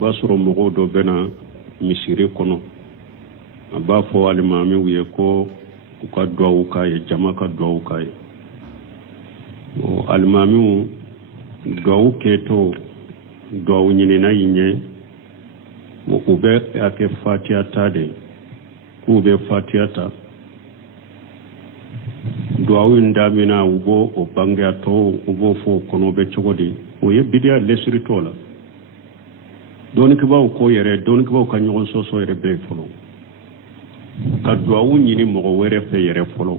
b'a sɔrɔ mɔgɔw dɔ bɛ na misiri kɔnɔ a b'a fɔ alimamiw ye ko u ka duwawu k'a ye jama ka duwawu k'a ye alimamiw duwawu kɛtɔ duwawu ɲinina yi ɲɛ u bɛ a kɛ fatiha ta de k'u bɛ fatiha ta duwawu in daminɛ u b'o o bangeya tɔw u b'o fɔ o kɔnɔ o bɛ cogo di o ye bidiya lɛsiri tɔ la dɔɔnikibaw ko yɛrɛ dɔɔnikibaw ka ɲɔgɔn sɔsɔ yɛrɛ bɛɛ fɔlɔ ka duwawu ɲini mɔgɔ wɛrɛ fɛ yɛrɛ fɔlɔ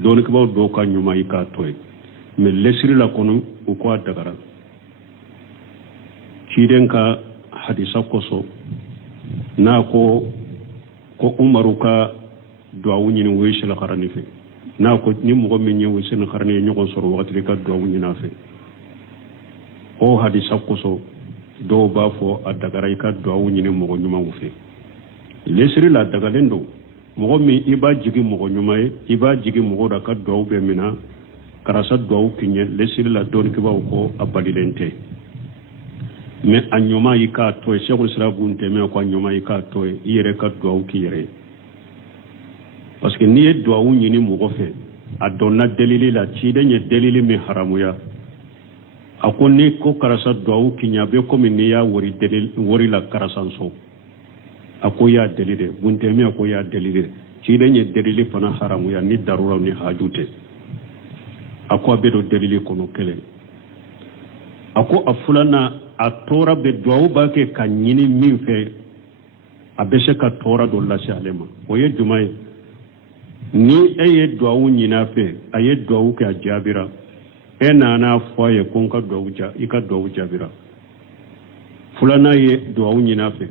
dɔɔnikibaw dɔw ka ɲuman i k'a to ye mɛ lɛsiri la kɔnɔ u ko a dagara ciden ka hadisa kɔsɔ n'a ko umaru ka duwawu ɲini o ye silakarani fɛ n'a ko ni mɔgɔ min ye o ye silakarani ye ɲɔgɔn sɔrɔ wagati ka duwawu ɲini a fɛ o hadisa kɔsɔ dɔw b'a fɔ a dagara i ka duwawu ɲini mɔgɔ ɲumanw fɛ lɛsiri la dagalen don mɔgɔ min i b'a jigi mɔgɔ ɲuman ye i b'a jigi mɔgɔ da ka duwawu bɛ minna karasa duwawu k'i ɲɛ lɛsiri la dɔɔnikibaw ko a balilen tɛ mɛ a ɲuman i k'a to ye sɛkul sirabu tɛmɛ ko a ɲuman i k'a to ye i yɛrɛ ka duwawu k'i yɛrɛ ye parce que n'i ye duwawu ɲini mɔgɔ fɛ a dɔnna delili la ciden ye delili min haramuya a ko ni ko karasa duwawu k'i ɲɛ a bɛ komi n'i y'a wari la karasanso a ko y'a deli de buntɛmi a ko y'a deli de ciden ye delili fana haramuya ni darura ni haju tɛ a ko a bɛ don delili kɔnɔ kelen a ko a filanan a tɔɔra bɛ duwawu b'a kɛ ka ɲini min fɛ a bɛ se ka tɔɔra dɔ lase ale ma o ye jumɛn ye ni e ye duwawu ɲini a fɛ a ye duwawu kɛ a jaabira e nana fɔ a ye ko n ka duwawu i ka duwawu jaabira filanan ye duwawu ɲini a fɛ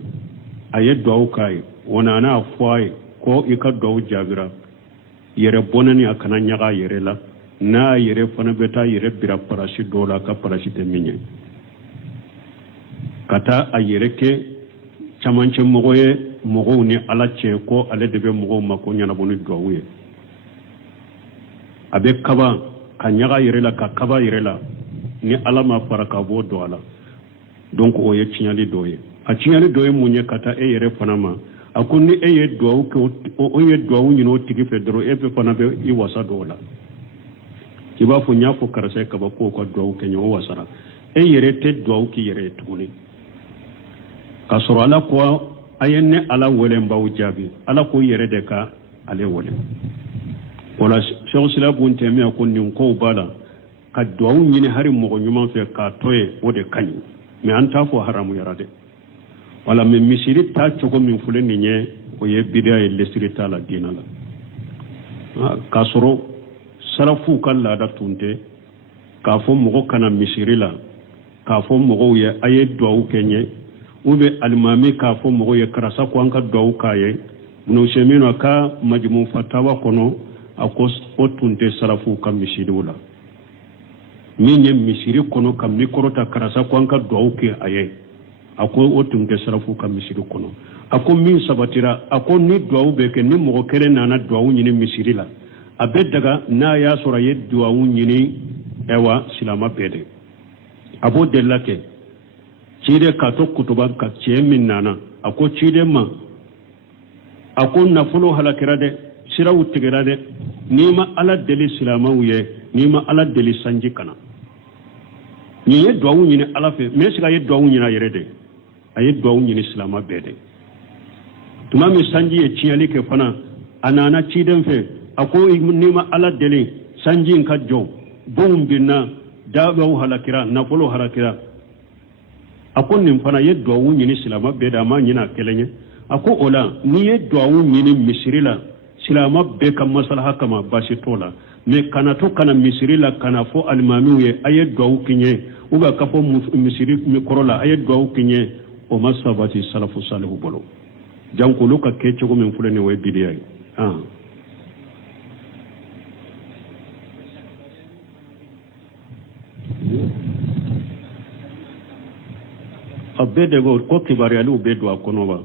a ye duwawu k'a ye o nana fɔ a ye ko i ka duwawu jaabira yɛrɛ bɔnɛni a kana ɲaga a yɛrɛ la n'a yɛrɛ fana bɛ taa yɛrɛ bira parasi dɔw la a ka parasi tɛ min ye ka taa a yɛrɛ kɛ camancɛ mɔgɔ ye mɔgɔw ni ala cɛ ko ale de bɛ mɔgɔw ma ko ɲɛnabɔ ni duwawu ye a bɛ kaba ka ɲaga yɛrɛ la ka kaba yɛrɛ la ni ala ma fara ka bɔ dɔ a la donc o ye tiɲɛli dɔ ye a tiɲɛli dɔ ye mun ye ka taa e yɛrɛ fana ma a ko ni e ye duwawu kɛ o ye duwawu ɲini o tigi fɛ dɔrɔn e fana bɛ i wasa dɔw la i b'a fɔ n y'a fɔ karisa ye kaba ko ka duwawu kɛ ɲɛ o wasara e yɛrɛ tɛ duwawu k'i yɛrɛ ye tuguni ka sɔrɔ ala ko a ye ne ala wele n b'aw jaabi ala ko yɛrɛ de ka ale wele o la sɛku silabu tɛmɛ ko nin kow b'a la ka duwawu ɲini hari mɔgɔ ɲuman fɛ k'a to ye o de ka ɲi mɛ an t'a fɔ haramuyara dɛ wala mɛ misiri taa cogo min filɛ nin ye o ye bidiya ye lɛsiri t'a la diinɛ la k'a sɔrɔ sarafuw ka laada tun tɛ k'a fɔ mɔgɔ kana misiri la k'a fɔ mɔgɔw ye a ye duwawu kɛ n ye ou bien alimami k'a fɔ mɔgɔw ye karisa ko an ka duwawu k'a ye Ibn Usaymin a ka Majmu Fatawa kɔnɔ a ko o tun tɛ sarafuw ka misiriw la min ye misiri kɔnɔ ka mikoro ta karisa ko an ka duwawu kɛ a ye a ko o tun tɛ sarafuw ka misiri kɔnɔ a ko min sabatira a ko ni duwawu bɛ kɛ ni mɔgɔ kelen nana duwawu ɲini misiri la a bɛ daga n'a y'a sɔrɔ a ye duwawu ɲini silama bɛɛ de a b'o delila kɛ ciden k'a to kutuba ka cɛ min nana a ko ciden ma a ko nafolo halakira dɛ siraw tigɛra dɛ n'i ma ala deli silamaw ye n'i ma ala deli sanji kana nin ye duwawu ɲini ala fɛ mais est-ce que a ye duwawu ɲini a yɛrɛ de a ye duwawu ɲini silama bɛɛ de tuma min sanji ye tiɲɛli kɛ fana a nana ciden fɛ a ko n'i ma ala deli sanji in ka jɔ bonw binna dabaw halakira nafolo halakira a ko nin fana ye duwawu ɲini silama bɛɛ de a ma ɲini a kelen ye a ko o la n'i ye duwawu ɲini misiri la silama bɛɛ ka masalaha kama baasi t'o la mais kana to kana misiri la kana fɔ alimamiw ye a ye duwawu k'i ɲɛ ou bien ka fɔ misiri kɔrɔ la a ye duwawu k'i ɲɛ o ma sabati salafu salihu bolo janko olu ka kɛ cogo min filɛ nin o ye bidiya ye a bɛɛ de ko kibaruyaliw bɛ don a kɔnɔ wa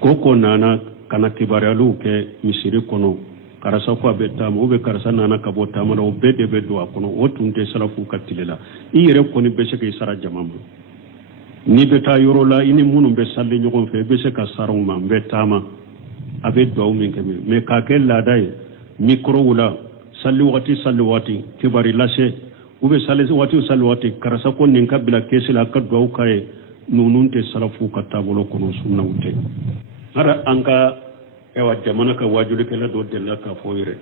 ko nana kana kibaruyaliw kɛ misiri kɔnɔ karisa ko a bɛ taama ou bien karisa nana ka bɔ taama la o bɛɛ de bɛ don a kɔnɔ o tun tɛ salafu ka tile la i yɛrɛ kɔni bɛ se k'i sara jama ma ni bɛ taa yɔrɔ la i ni minnu bɛ sali ɲɔgɔn fɛ i bɛ se ka sar'u ma n bɛ taama a bɛ duwawu min kɛ mais k'a kɛ laada ye micro la sali waati kibari lase u bɛ sali waati karisa ko nin ka bila kesi la ka duwawu k'a ye ninnu tɛ salafu ka taabolo kɔnɔ sunnaw tɛ hali an ka jamana ka wajulikɛla dɔ delila k'a fɔ yɛrɛ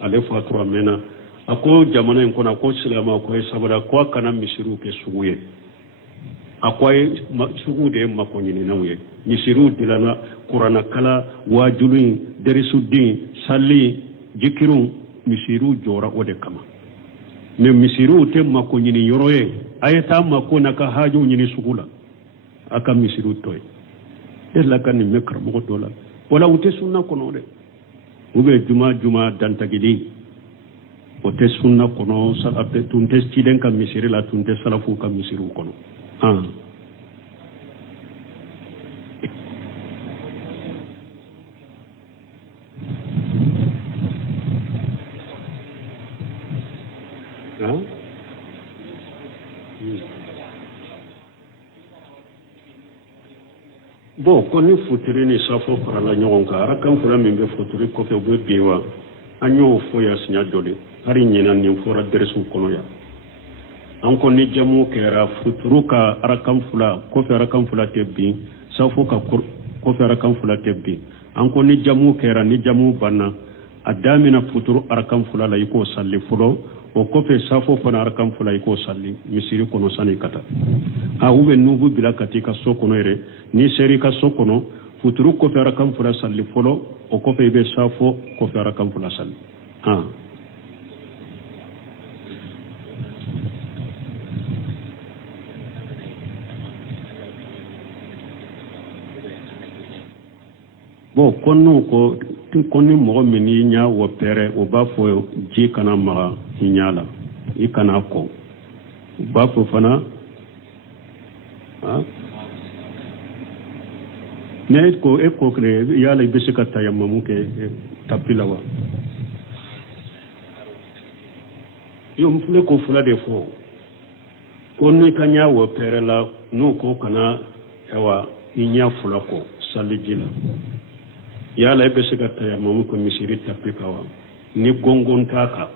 ale fatura mɛnna a ko jamana in kɔnɔ a ko silamɛw ko ye sabula ko a kana misiriw kɛ sugu ye a ko a ye sugu de ye mako ɲininaw ye misiriw dilana kuranakala wajulu derisuden sali jikiru misiriw jɔra o de kama mais misiriw tɛ mako ɲini yɔrɔ ye a ye taa mako n'a ka hajuw ɲini sugu la a ka misiriw to ye e la ka nin mɛn karamɔgɔ dɔ la wala u tɛ sunna kɔnɔ dɛ u bɛ juma dantagili o tɛ sunna kɔnɔ tun tɛ ciden ka misiri la tun tɛ salafu ka misiriw kɔnɔ bon ko ni futuri ni safo farala ɲɔgɔn kan arakan fila min bɛ futuri kɔfɛ u bɛ bin wa an y'o fɔ ya siɲɛ dɔ de hali ɲinan nin fɔra dɛrɛsiw kɔnɔ yan an ko ni jamu kɛra futuru ka arakan fila kɔfɛ arakan fila tɛ bin safo ka kɔfɛ arakan fila tɛ bin an ko ni jamu kɛra ni jamu banna a damina futuru arakan fila la i k'o salli fɔlɔ o kɔfɛ safo fana arakan fila i k'o salli misiri kɔnɔ sani ka taa u bɛ nubu bila ka t'i ka so kɔnɔ yɛrɛ ni seri ka so kɔnɔ futuru kɔfɛ arakan fila salli fɔlɔ o kɔfɛ i bɛ safo kɔfɛ arakan fila salli bon ko ni mɔgɔ min n'i ɲa wɔpɛrɛ o b'a fɔ ji kana maga i ɲa la i kana kɔ u b'a fɔ fana ne ko e ko kile yala i bɛ se ka tayamamu kɛ tapi la wa ne ko fila de fɔ ko n'i ka ɲa wɔpɛrɛ la n'o ko kana i ɲa fila kɔ saliji la yala bɛ se ka tayamamu ko misiri tapi kan wa ni gongon t'a kan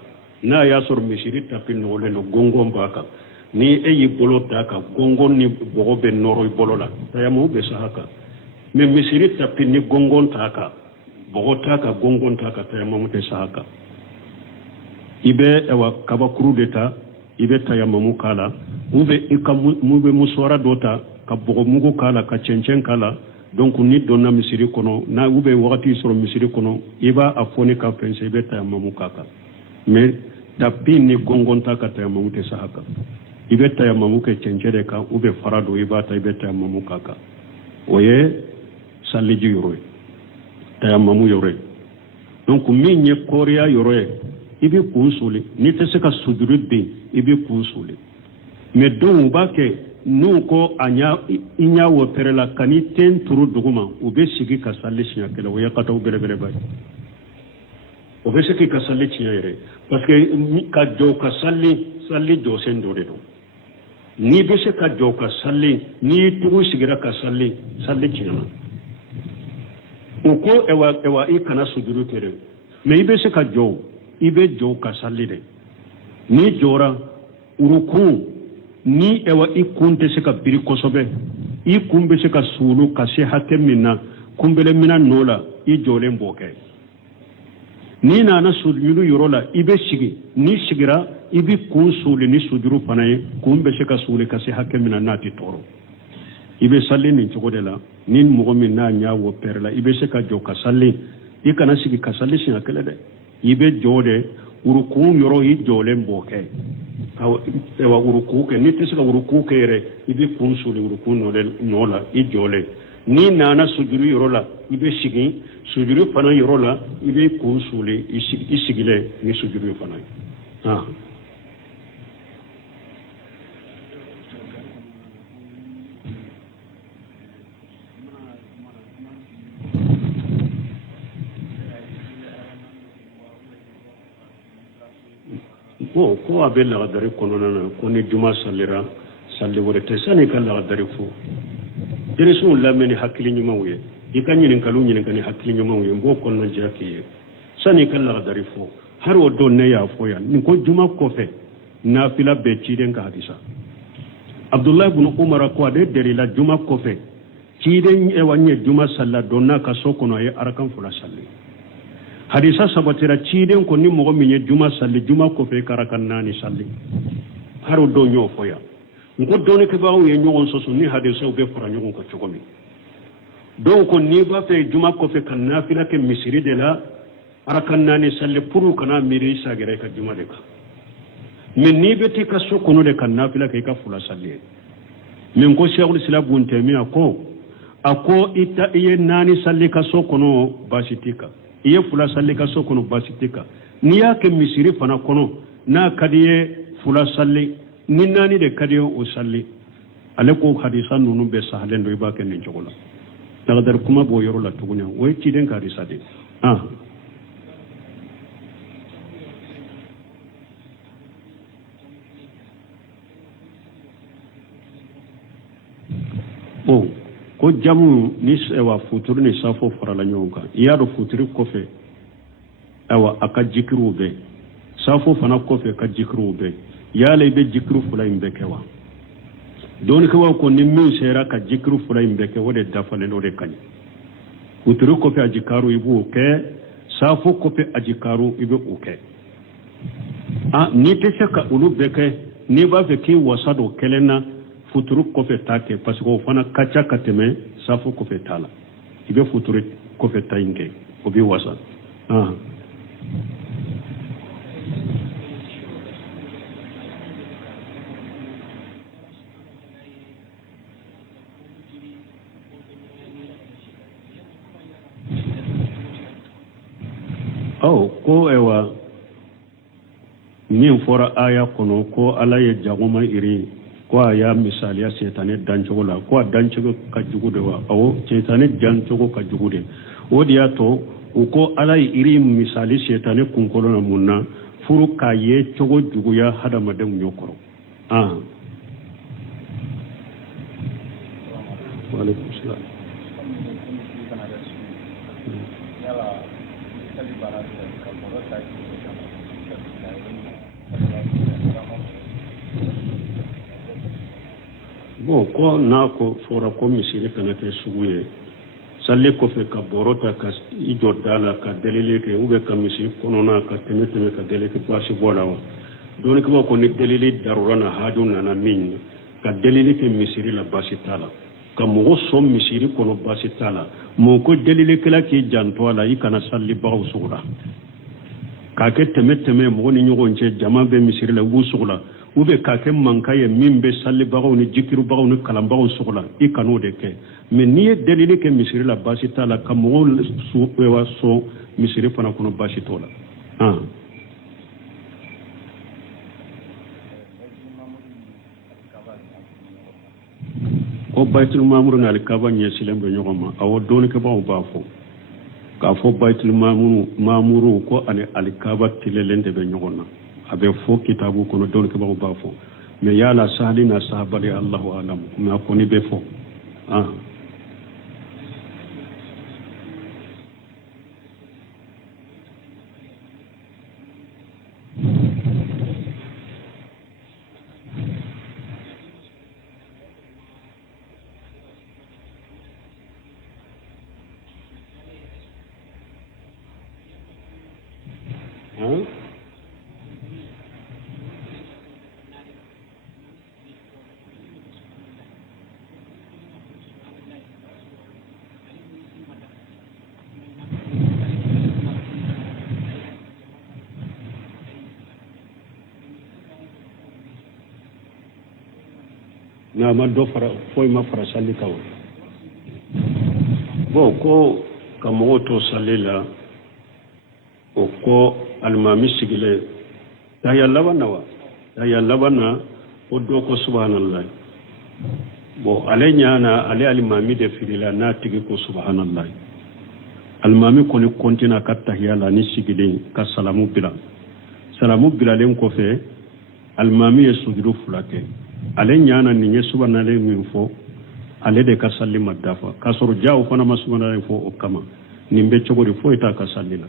n'a y'a sɔrɔ misiri tapi nɔgɔlen don gongon b'a kan ni e y'i bolo d'a kan gongon ni bɔgɔ bɛ nɔrɔ i bolo la tayamamu bɛ sa kan mais misiri tapi ni gongon t'a kan bɔgɔ t'a kan gongon t'a kan tayamamu tɛ sa kan i bɛ kabakuru de ta i bɛ tayamamu k'a la ou bien i ka musuwara dɔ ta ka bɔgɔmugu k'a la ka cɛncɛn k'a la donc ni donna misiri kɔnɔ n'a u bɛ wagati sɔrɔ misiri kɔnɔ i b'a fɔ ne ka fɛn i bɛ tayamamu k'a kan mais tapi ni gongon ta ka tayamamu tɛ sa kan i bɛ tayamamu kɛ cɛncɛn de kan ou bien fara don i b'a ta i bɛ tayamamu k'a kan o ye saliji yɔrɔ ye tayamamu yɔrɔ ye donc min ye kɔriya yɔrɔ ye i bɛ kun suli n'i tɛ se ka sujuru bin i bɛ kun suli mais donc u b'a kɛ n'u ko i ɲa wɔpɛrɛ la ka n'i ten turu duguma u bɛ sigi ka sali siɲɛ kelen o ye kataw belebeleba ye o bɛ se k'i ka sali tiɲɛ yɛrɛ parce que ka jɔ ka sali jɔsen dɔ de don n'i bɛ se ka jɔ ka sali n'i tugu sigira ka sali tiɲɛna o ko i kana sujuru kɛ dɛ mais i bɛ se ka jɔ i bɛ jɔ ka sali dɛ n'i jɔra urukun ni i kun tɛ se ka biri kosɛbɛ i kun bɛ se ka suulu ka se hakɛ min na kunbɛlɛ mina nɔ la i jɔlen b'o kɛ n'i nana sujudu yɔrɔ la i bɛ sigi n'i sigira i bɛ kun suuli ni sujuru fana ye kun bɛ se ka suuli ka se hakɛ min na n'a tɛ tɔɔrɔ i bɛ sali nin cogo de la ni mɔgɔ min n'a ɲa wɔ pɛrɛ la i bɛ se ka jɔ ka sali i kana sigi ka sali siɲɛ kelen dɛ i bɛ jɔ de urukun yɔrɔ i jɔlen b'o kɛ uruku kɛ n'i tɛ se ka uruku kɛ yɛrɛ i bɛ kun suli uruku nɔ la i jɔlen n'i nana sujuru yɔrɔ la i bɛ sigi sujuru fana yɔrɔ la i bɛ kun suli i sigilen ni sujuru fana ye ko a bɛ lagadare kɔnɔna na ko ni juma salira salli worete sani kala darifo deresu lameni hakili nyumawe ikanyi ninkalu nyinkani hakili nyumawe mbo kono jaki sani kala darifo har wodo ne ya foya ninko juma kofe nafila be ciden ka hadisa Abdullah ibn Umar ko ade derila juma kofe ciden e wanye juma salla donna ka sokono e arakan fula salli hadisa sabatira ciden ko ni mogo minye juma salli juma kofe karakan nani salli har wodo nyo foya ngo doni ke bawo ye nyogon soso ni hadisa be fura nyogon ko chogomi donc ni ba fe juma kofe kan nafila ke misiri de la arakan nani salli puru kana miri sagere ka juma de ka men ni be ti ka sokono de kan nafila ke ka fula salli men ko sheikhul islam bun taymiya ko ako ita iye nani salli ka sokono basitika iye fula salli ka sokono basitika ni ya ke misiri fana kono na kadiye fula salli ni nani de kadiye o salli ale ko hadisa nunu be sahlen do ibake nin jogola daga dar kuma bo yoro la tugunya way ci den ka hadisa de ko jamu ni sewa futuru ni safo farala nyonka yado futuru kofe awa aka jikru be safo fana kofe ka jikru be yale be jikru fula imbe kewa doni ko ko ni min sera ka jikru fula imbe ke wode dafale no de kany futuru kofe ajikaru ibu ke safo kofe ajikaru ibu uke ni te saka ulu beke ni ba fe ki wasado kelena futuru kofe take parce que fana kacha kateme safu kofe tala ibe futuru kofe tainge obi wasa ko ewa min fora aya kono ko ala ye jagoma iri ko ya misali ya setane dancogo la ko dancogo ka jugude wa awo setane dancogo ka jugude wodi ya to ko ala iri misali setane kunkolo na munna furu ka ye cogo jugu ya hada madam nyokoro wa alaikum salam bon ko na ko fora ko misiri kana ke suguye salle ko fe ka borota ka ijo dala ka delele ke ube ka misiri kono na ka temete ka delele ke pasi bola wa don ko ni delele darurana haduna na min ka delele ke misiri la basitala ka mo so misiri kono basitala mo ko delele ke la ke janto ala ikana salli bawo sugura ka ke temete mo ni nyogon che jama be misiri la bu sugula ube ka ke mankaye mimbe salli bagaw ni jikiru bagaw ni kalam bagaw sugla ikano de ke men ni delile ke misiri la basita la kamol su wewa so misiri fana kono basitola o baytul mamur na alkaba nye silembe nyogoma awo doni ke bawo bafo ka fo baytul mamuru ko ane alkaba tilelende be nyogona abe fo kitabu kono don ke ba fo me yala sahlina sahabali Allahu alam ma ko ni be fo na ma do fara foy ma fara salli kaw bo ko kamo to salila o ko almami sigile ta yalla wana o do ko subhanallah bo ale nyana ale almami de firila na tigi ko subhanallah almami ko ni kontina katta yalla ni sigile ka salamu bila len ko fe almami e sujudu fulake ale nyana ni nye subhanale min fo ale de ka salli madafa kasoro jaw fana ma subhanale fo o kama nimbe chogori fo ita ka salli la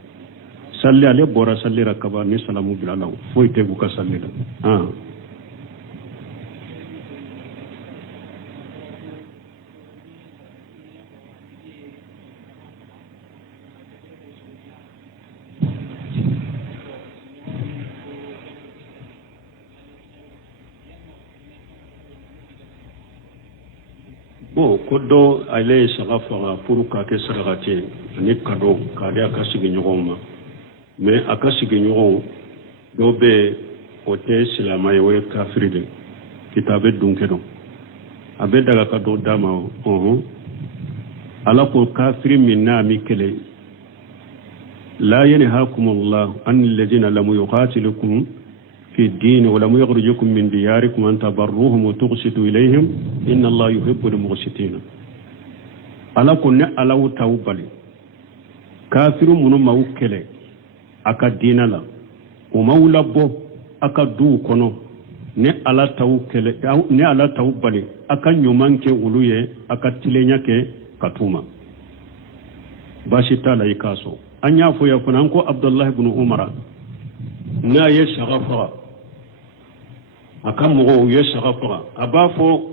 salli ale bora salli rakaba ni salamu bilalaw fo ite bu ka salli la bon kodo ale sagafa pour ka ke saragate ni kado ka dia ka sigi nyogoma mais aka sigi nyogo do be ote silama ye kafiride kitabe dunke don abe daga ka do dama ala ko kafiri minna mikele la yanhaakumullahu an alladhina lam yuqatilukum في الدين ولم يخرجكم من دياركم أن تبروهم وتقسطوا إليهم إن الله يحب المقسطين ألا كنا ألا توبالي كافر من موكله أكا دين لا ومولا بو أكا دو كنو ne ala tawbali aka nyuman ke uluye aka tilenya ke katuma bashi tala ikaso anya fo ya kuna ko Abdullah ibn Umar na ye shagafa akan mugo ye shagafa abafo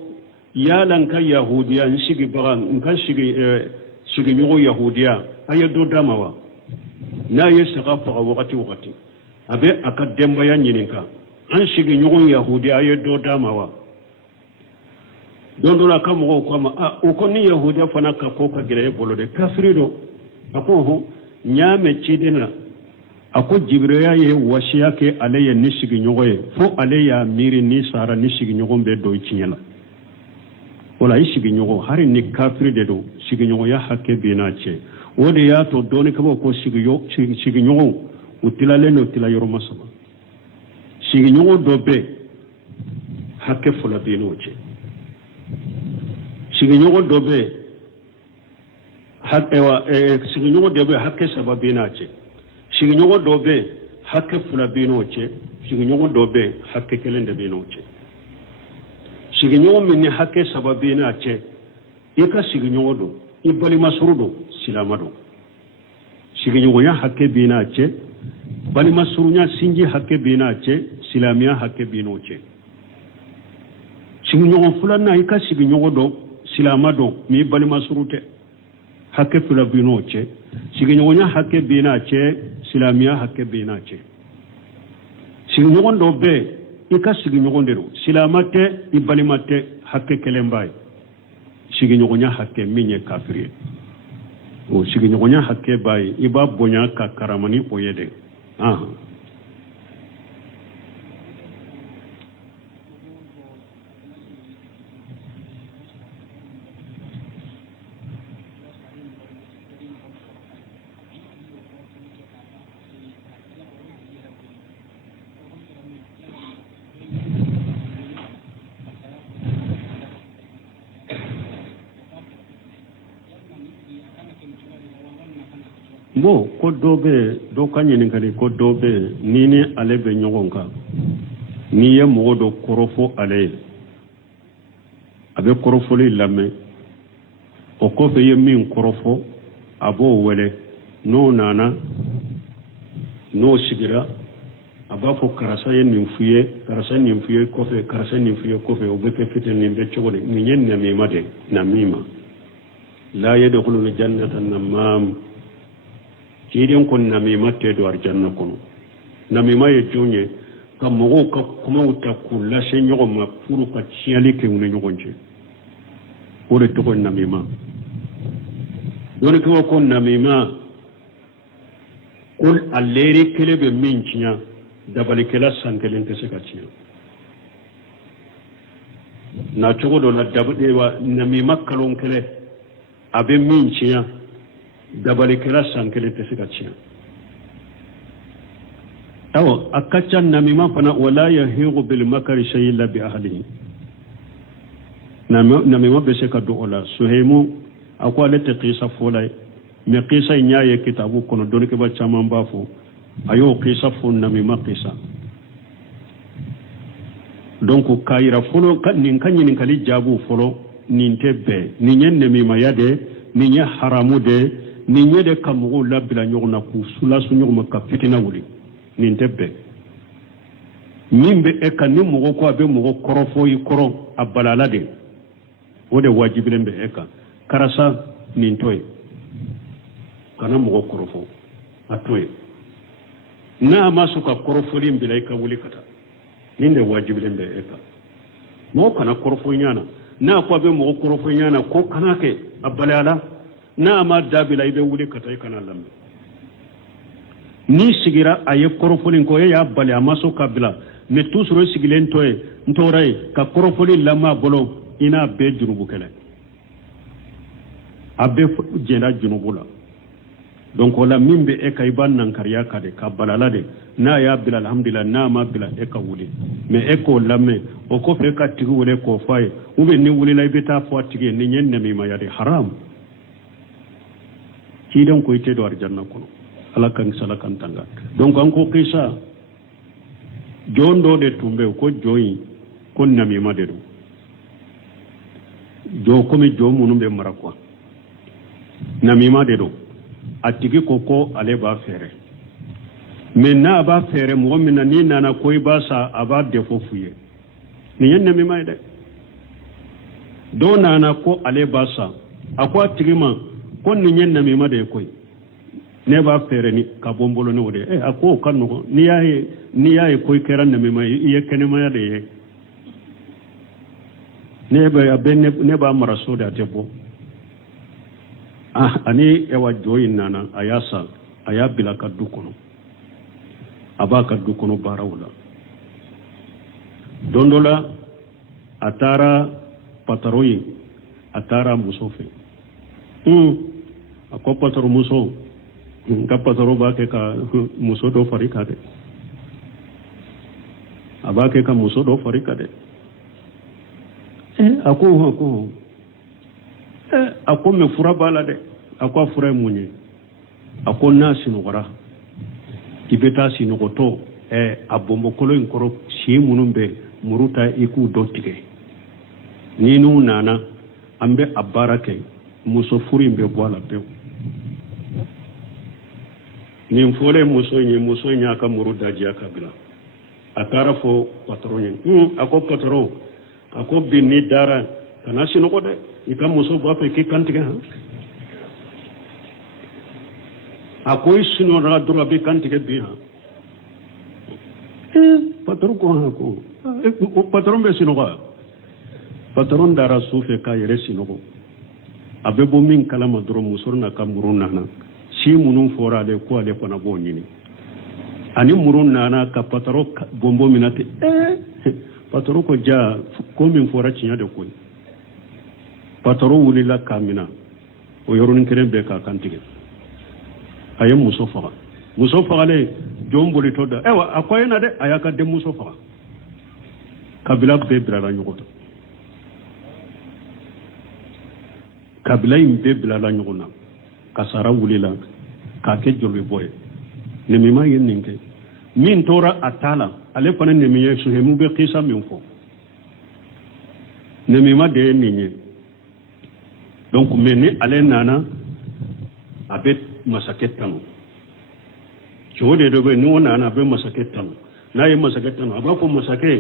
yalan ka yahudiya shigi baran kan shigi mugo yahudiya ayado damawa na ye shagafa wakati abe aka demba ya nyininka an shigi mugo yahudiya ayado damawa don dora kan mugo kuma o ni yahudiya fana ka ko ka gire bolo de kafirido ako nyame chidena ako jibril ye wasiya ke ale ye ni sigi ɲɔgɔn ye fo ale y'a miiri ni sara ni sigi ɲɔgɔn bɛ don tiɲɛ la wala i sigi ɲɔgɔn hari ni kafiri de don sigi ɲɔgɔnya hakɛ bɛ n'a cɛ o de y'a to dɔɔni kaba ko sigi ɲɔgɔn u tilalen don tila yɔrɔ ma saba sigi ɲɔgɔn dɔ bɛ hakɛ fɔlɔ bɛ n'o cɛ sigi ɲɔgɔn dɔ bɛ sigi ɲɔgɔn dɔ bɛ hakɛ saba bɛ n'a cɛ sigiɲɔgɔn dɔ bɛ hakɛ fila bɛ n'o cɛ sigiɲɔgɔn dɔ bɛ hakɛ kelen de bɛ n'o cɛ sigiɲɔgɔn min ni hakɛ saba bɛ n'a cɛ i ka sigiɲɔgɔn don i balimasuru don silama don sigiɲɔgɔnya hakɛ bɛ n'a cɛ balimasurunya sinji hakɛ bɛ n'a cɛ silamiya hakɛ bɛ n'o cɛ sigiɲɔgɔn filanan i ka sigiɲɔgɔn don silama don mais i balimasuru tɛ hakɛ fila bɛ n'o cɛ sigiɲɔgɔnya hakɛ bɛ n'a cɛ silamiya hakɛ bɛ n'a cɛ sigiɲɔgɔn dɔ bɛ i ka sigiɲɔgɔn de don silama tɛ i balima tɛ hakɛ kelen b'a ye sigiɲɔgɔnya hakɛ min ye kafiri ye o sigiɲɔgɔnya hakɛ b'a ye i b'a bonya ka karama ni o ye dɛ bon ko dɔ bɛ dɔ ka ɲininkali ko dɔ bɛ ni ni ale bɛ ɲɔgɔn kan n'i ye mɔgɔ dɔ kɔrɔfɔ ale ye a bɛ kɔrɔfɔli lamɛn o kɔfɛ i ye min kɔrɔfɔ a b'o wele n'o nana n'o sigira a b'a fɔ karisa ye nin f'i ye karisa nin f'i ye kɔfɛ karisa nin f'i ye kɔfɛ o bɛ kɛ fitinin bɛ cogo di nin ye namima de namima la yadkhulul jannata namam kirin kon namima te do arjanna kono namima ye jonye ka mogo ka kuma uta kula se nyogo ma puru ka ciali ke une nyogo nje o de to namima don ko namima kul alleri kele be minchinya dabali kala sankelen te se ka ciya na chogo do la dabde wa namima kalon kele abe minchinya dabali kala sankele te se ka ciya awo akacha namima fana wala yahiru bil makari shay'illa bi ahlihi namima be se ka do ola suhaimu akwa le te qisa folay me qisa nyaaye kitabu kono don ke ba chaman bafo ayo qisa fo namima qisa donc kayira folo nin kanyin kali jabu folo nin tebbe nin yenne mi mayade nin ya haramu de nin yede kamugo labila nyogna ku sula su nyogma ka fitina wuli nin tebbe mimbe eka ni mogo ko abe mogo korofo yi koro abalala de wode wajibilen be eka karasa nin toy kana mogo korofo atoy na masuka korofo limbila eka wuli kata ninde wajibilen be eka mo kana korofo nyana na ko be mo korofo nyana ko kana ke abalala na ma dabila ibe wuli kata kana lambe ni sigira aye korofo lin ko ya bale amaso kabila ne tusuro sigilen toy ntoray ka korofo lin lama bolo ina be junubu kele abe jena junubula donc wala mimbe e kay ban nan kariya kade ka balala de na ya bil alhamdulillah na ma bila e ka wuli me e ko lamme o ko fe ka tigi wole ko fay ube ni wuli lay beta fo tigi ni nyen ne mi ma yade haram ci don ko ite do arjanna ko ala kan salakan tanga donc an ko kisa jondo de tumbe ko joyi kon na mi ma de do jo ko mi jo munum be marakwa na mi ma de do atigi koko ale ba fere mais na ba fere mo min ni nana koy ba sa aba defo fuye ni yanne mi may de do nana ko ale ba sa akwa tigima kon ni yanne mi ma de koy ne ba fere ni ka bombolo ne wode ako kan no ni yaye koy keran ne mi may ye kene ma de ne ba ben ne ba maraso da tebo ani ewa joyin nana ayasa aya bila ka dukono abaka dukono barawla dondola atara pataroyi atara musofe ako pataro muso ka pataro ba ke ka muso do farika de abake ka muso do farika de ako me fura bala de ako fura munye ako na sinogora ibeta sinogoto abombo kolo inkoro si munumbe muruta iku dotige ninu nana ambe abarake muso furi mbe bwala pe ni mfole muso nya ka muruda ji akabila atara fo patronye ako patron ako binni dara kana sinogode ika muso ba pe ke kantige ha akoy sino ra dura be kantige bi ha patron ko ha ko patron be sino ga patron dara sufe ka yere sino ko abe bo min kala ma duro musorna ka muruna na si munun fora de ko ale kona bo nyini ani muruna na ka patron bombo minate patron ko ja ko min fora cinya de ko pataro wulila kamina o yoroni keren be ka kantige ayem muso faga le jomboli toda ewa akoyena de ayaka de muso faga kabila be bilala nyugoto kabila imbe bilala nyugona kasara wulila ka ke jolbe boye ne mi ma yen ninke min tora atala ale fana ne mi yesu he mu be qisa min fo ne mi ma de ninye donc meni ale nana abe masaketano jode do be no nana abe masaketano na yi masaketano aba ko masake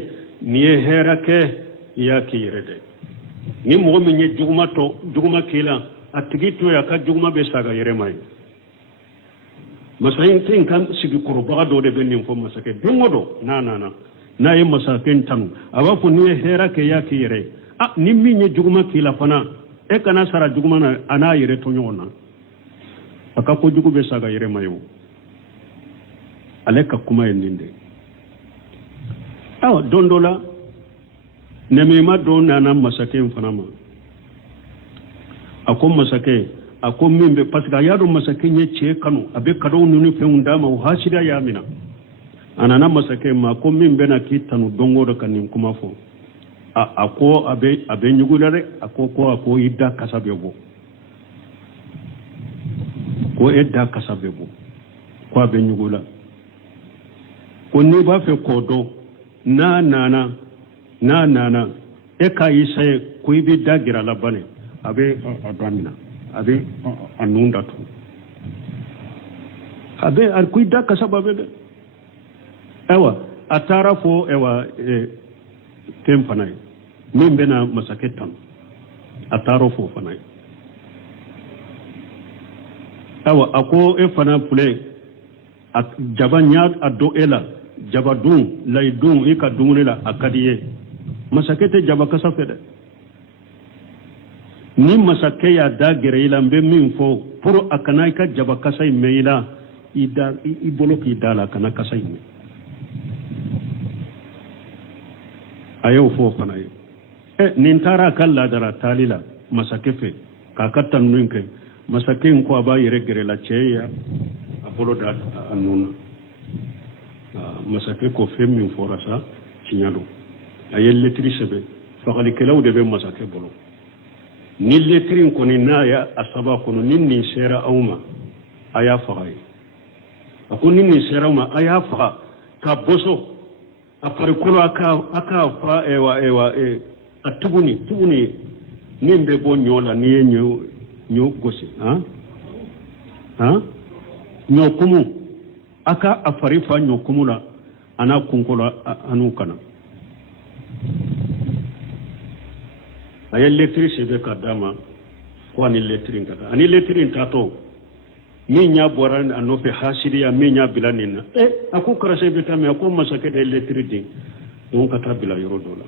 ni herake ya kirede ni mo mi nye juguma kila atigito ya ka juguma be saga yere mai masayin tin kan sigi kurba do de be ni fo masake bingodo na yi masaketano aba ko ni herake ya kire ni mi nye juguma kila fana e kana sara jugumana ana yere to nyona aka ko jugu be saga yere mayo aleka kuma yendinde aw dondola nemi ma don nana masake mfanama ako masake ako mimbe pasika yado masake nye che kanu abe kado nunu fe undama o hasida yamina anana masake ma ko mimbe na kitanu dongo do kanin kuma fo ako abe nyugulare ako idda kasabebo ko edda kasabebo ko abe nyugula ko ni ba fe kodo na nana n'a nana e k'a essayer ko i bɛ da gira la bane a bɛ a damina a bɛ a nun datugu a bɛ a ko i da kasa ba bɛ dɛ ayiwa a taara fɔ ayiwa fɛn fana ye min bɛna masakɛ tanu a taara fɔ fana ye ayiwa a ko e fana filɛ jaba n y'a don e la jaba dun layi dun i ka dumuni la a ka di ye masakɛ tɛ jaba kasa fɛ dɛ ni masakɛ y'a da gɛrɛ i la n bɛ min fɔ pour a kana i ka jaba kasa in mɛn i la i bolo k'i da la a kana kasa in mɛn a y'o fɔ fana ye nin taara a ka laadara taali la masakɛ fɛ k'a ka tanuni kɛ masakɛ in ko a b'a yɛrɛ gɛrɛ la cɛ ye a bolo da a nun na masakɛ ko fɛn min fɔra sa tiɲɛ don a ye letiri sɛbɛn fagalikɛlaw de bɛ masakɛ bolo ni letiri in kɔni n'a y'a saba kɔnɔ ni nin sera aw ma a y'a faga ye a ko ni nin sera aw ma a y'a faga ka bɔsɔ a farikolo a k'a fa a tuguni min bɛ bɔ ɲɔ la n'i ye ɲɔ gosi ɲɔ kumu a ka a fari fa ɲɔ kumu la a n'a kunko la a n'u kana a ye letiri sɛbɛn ka d'a ma ko ani letiri in ka taa ani letiri in taatɔ min y'a bɔra a nɔfɛ hasiriya min y'a bila nin na a ko karisa i bɛ taa min a ko masakɛ de ye letiri di donc ka taa bila yɔrɔ dɔ la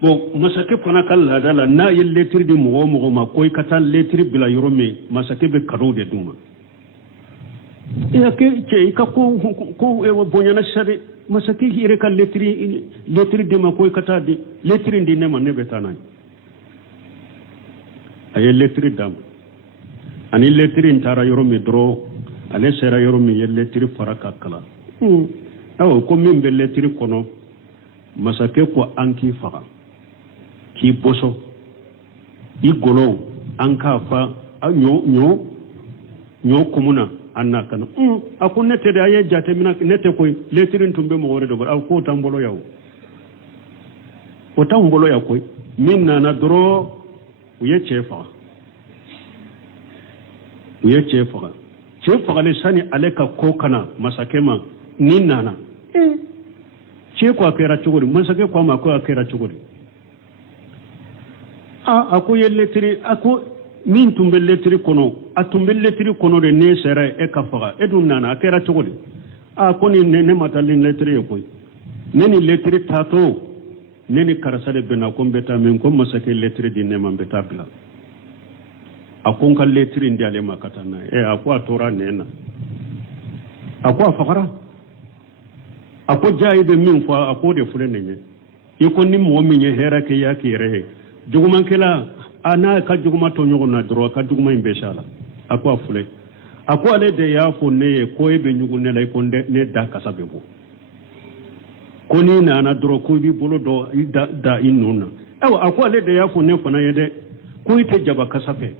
bon masakɛ fana ka laada la n'a ye letiri di mɔgɔ o mɔgɔ ma ko i ka taa letiri bila yɔrɔ min masakɛ bɛ cadeau de d'u ma cɛ i ka ko bonyana sisan dɛ masakɛ yɛrɛ ka letiri di ma ko i ka taa di letiri di ne ma ne bɛ taa n'a ye a ye letiri d'a ma ani letiri in taara yɔrɔ min dɔrɔn ale sera yɔrɔ min ye letiri fara ka kala awɔ ko min bɛ letiri kɔnɔ masakɛ ko an k'i faga k'i bɔsɔ i golo an k'a fa ɲɔ kumuna an n'a kana a ko ne tɛ de a ye jateminɛ ne tɛ koyi letiri tun bɛ mɔgɔ wɛrɛ de bolo a ko t'an bolo yan o t'an bolo yan koyi min nana dɔrɔn u ye cɛ faga cɛ fagalen sani ale ka ko kana masakɛ ma ni nana cɛ ko a kɛra cogo di masakɛ ko a ma ko a kɛra cogo di a ko ye letiri a ko min tun bɛ letiri kɔnɔ a tun bɛ letiri kɔnɔ de ne sera e ka faga e dun nana a kɛra cogo di ko ni ne ma taa ni letiri ye koyi ne ni letiri taatɔ ne ni karisa de bɛnna ko n bɛ taa min ko masakɛ letiri di ne ma n bɛ taa bila a ko n ka letiri in di ale ma ka taa n'a ye a ko a tora nɛn na a ko a fagara a ko jaa i bɛ min fɔ a ko o de filɛ nin ye i ko ni mɔgɔ min ye hɛrɛ kɛ i y'a k'i yɛrɛ ye jugumankɛla n'a ka juguma to ɲɔgɔn na dɔrɔn a ka juguma in bɛ sa la a ko a filɛ a ko ale de y'a fɔ ne ye ko e bɛ ɲugun ne la i ko ne da kasa bɛ bɔ ko n'i nana dɔrɔn ko i b'i bolo dɔ i da i nun na ayiwa a ko ale de y'a fɔ ne fana ye dɛ ko i tɛ jaba kasa fɛ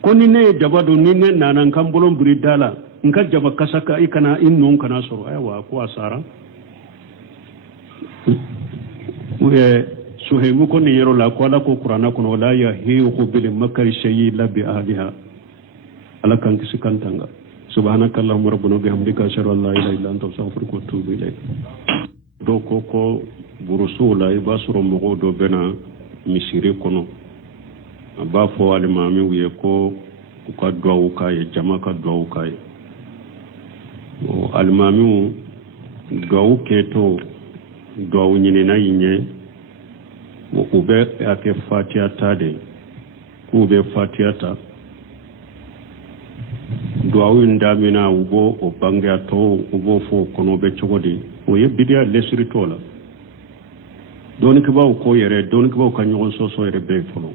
ko ni ne ye jaba don ni ne nana n ka n bolo biri da la n ka jaba kasa i kana i nun kana sɔrɔ ayiwa a ko a sara suhaibu ko nin yɔrɔ la ko ala ko kuranna kɔnɔ wala yahiqu bil makri shay'in la bi ahliha ala kan kisi kan tanga subhanaka allahumma rabbana bihamdika ashhadu an la ilaha illa anta astaghfiruka wa atubu ilayk do ko burusu la i b'a sɔrɔ mɔgɔw dɔ bɛ na misiri kɔnɔ a b'a fɔ alimamiw ye ko u ka duwawu k'a ye jama ka duwawu k'a ye alimamiw duwawu kɛtɔ duwawu ɲinina y'i ɲɛ u bɛ a kɛ fatiha ta de k'u bɛ fatiha ta duwawu in daminɛ u b'o o bangeya tɔw u b'o fɔ o kɔnɔ bɛ cogo di o ye bidiya lɛsiri t'o la dɔɔnikɛbaw ko yɛrɛ dɔɔnikɛbaw ka ɲɔgɔn sɔsɔ yɛrɛ bɛ fɔlɔ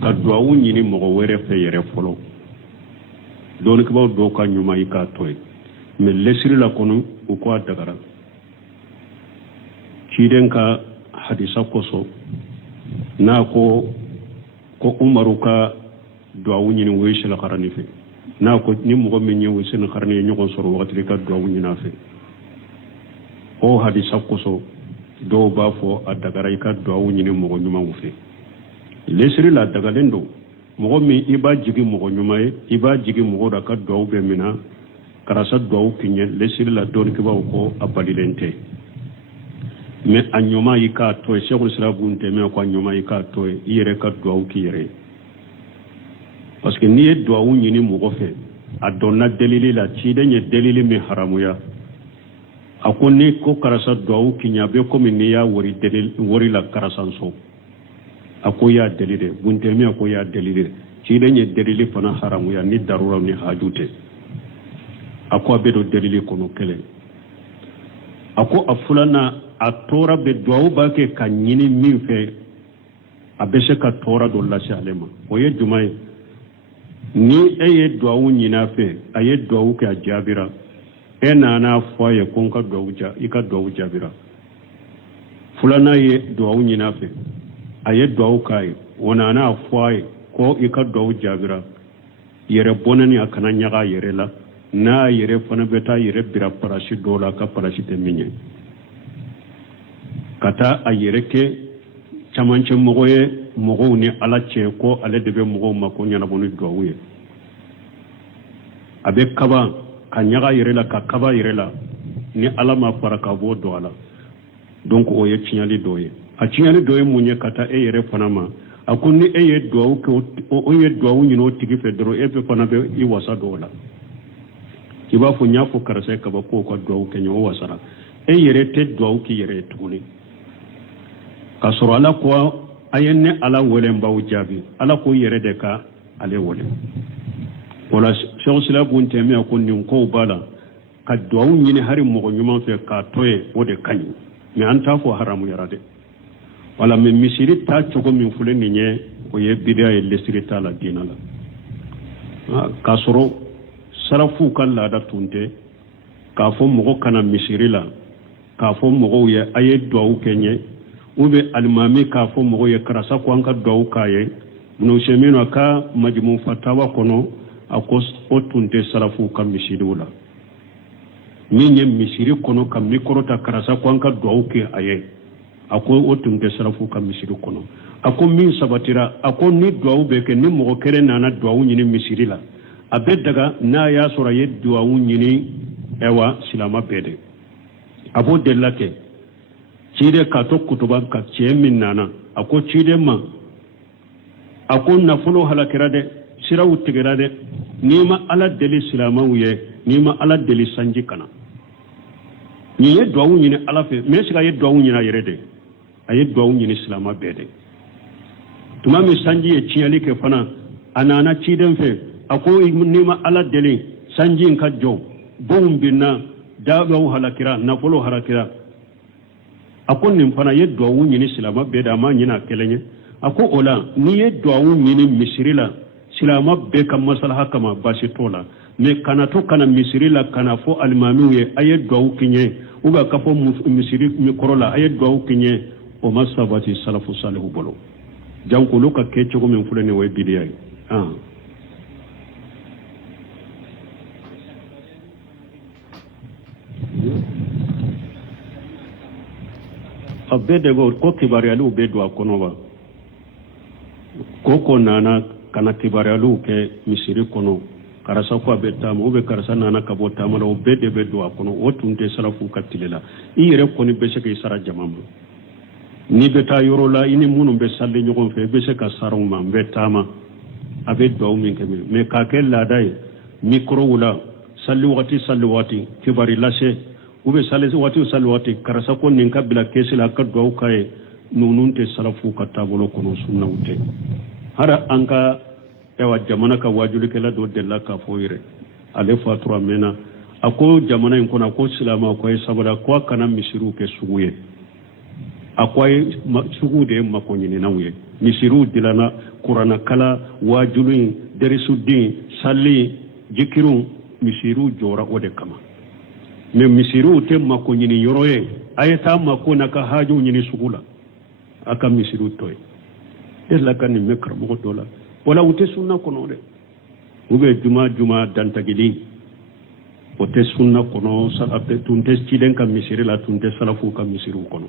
ka duwawu ɲini mɔgɔ wɛrɛ fɛ yɛrɛ fɔlɔ dɔɔnikɛbaw dɔw ka ɲuman i k'a to ye mɛ lɛsiri la kɔnɔ u ko a dagara ciden ka hadisa kosɔn n'a ko umaru ka duwawu ɲini o ye silakarani fɛ n'a ko ni mɔgɔ min ye o ye silakarani ye ɲɔgɔn sɔrɔ wagati ka duwawu ɲini a fɛ o hadisa koso do ba fo adagara ika duawu nyini mogo nyuma wufe lesiri la dagalen do mogo mi iba jigi mogo nyuma ye iba jigi mogo da ka duawu be mina karasa duawu kinye lesiri la don kiba ko abalilente me anyoma ika to shekul sirabunte me ko anyoma ika to yere ka duawu ki yere parce que ni duawu nyini mogo fe adonna delili la chide nye delili mi haramuya akoni ko karasa duawu kinya be ko min ya wori delil wori la karasanso akoya delile bunte mi akoya delile chide nye delili fana haramuya ni darura ni hajute ako abedo delili kono kele ako afulana atora be duawu ba ke kanyini min fe abese ka tora do la shalema oye jumai ni eye duawu nyina fe aye duawu ke ajabira nana foye konka duawu ja ika duawu jabira fulana ye duawu nyina fe aye duawu kai onana foye ko ika duawu jabira yere bonani akana nyaga yere la na yere fana beta yere bira parashi dola ka parashi teminye kata ayere ke chamanche mogoye mogo ni ala che ko ale debe mogo mako nyana bonu duawu abe kaba kanyaga yere la ka kaba yere la ni ala ma fara ka bo do ala donc o ye tinyali doye a tinyali doye munye kata e yere fana ma akuni e ye duawu ko o ye duawu nyino tigi fe doro e be fana be I wasa do la kiba fo nyafo karase ka ba ko duawu kenyo wasara e yere te duawu ki yere tuni kasoro ala ko ayenne ala wole mbawu jabi ala ko yere de ka ale wole wala Cheikh Silabun teme ko nin ko bala ka duawu nyini hari mo nyuma fe ka toye wode kanyi mi anta fo haramu yarade wala min misiri ta chogo min fule ninye o ye bidia e lesiri ta la dina la kasoro sarafu kala da tunte ka fo mo kana misiri la ka fo mo ye aye duawu kenye ube almami ka fo mo ye karasa ko anka duawu kaye no shemino ka majmu fatawa kono akos otunte sarafu kam misirula minye misiri kono kam mikrota karasa ko anka duawu ke aye ako otunte sarafu kam misiri kono ako min sabatira ako ni duawu be ke ni mo kere nana duawu nyini misiri la abe daga na ya sora ye duawu nyini ewa silama bede abo delake chide ka to kutuba ka chemin nana ako chide ma ako nafulo halakira de sirawu tigera de nima ala deli silama wuye nima ala deli sanji kana ni ye duawu nyini ala fe me siga ye duawu nyina yere de aye duawu nyini silama bede tuma mi sanji ye chiyali ke fana anana chiden fe ako nima ala deli sanji nka jo bom binna dawo halakira nafulo halakira ako nim fana ye duawu nyini silama bede ama nyina kelenye ako ola ni ye duawu nyini misiri la silama be kam maslaha kama basi tola me kana to kana misiri la kana fo almami ye aye duawu kinye uba ka fo misiri mi korola aye duawu kinye o masabati salafu salihu bolo janko loka ke chogo min fulene way bidiyay abede go ko kibarialu be do akono ba koko nana kana kibarialu ke misiri kono karasa ko beta mo be karasa nana ka bota mo o bede be do akono o tunte salafu katilela ire ko ni be se ke sara jamam ni beta yoro la ini munu be salle nyogon fe be se ka sarum ma betama abe do min ke me ka ke la dai mikro wala salli wati kibari lashe ube salli wati karasa ko nin kabila kesila ka do kai nununte salafu ka tabolo kono sunna ute hara anka ewa jamana ka wajuli kala do della ka foire ale fatura mena ako jamana in kona ko silama ko sabada ko kana misiru ke suguye akwai sugude makonyini nawye misiru dilana qur'ana kala wajuli derisuddin salli jikirun misiru jora ode kama me misiru te makonyini yoroye ayata makona ka haju nyini sugula aka misiru toy ella kan mekra mo dola wala ute sunna kono de ube juma dantagidi o tɛ sunna kɔnɔ tun tɛ ciden ka misiri la tun tɛ salafu ka misiriw kɔnɔ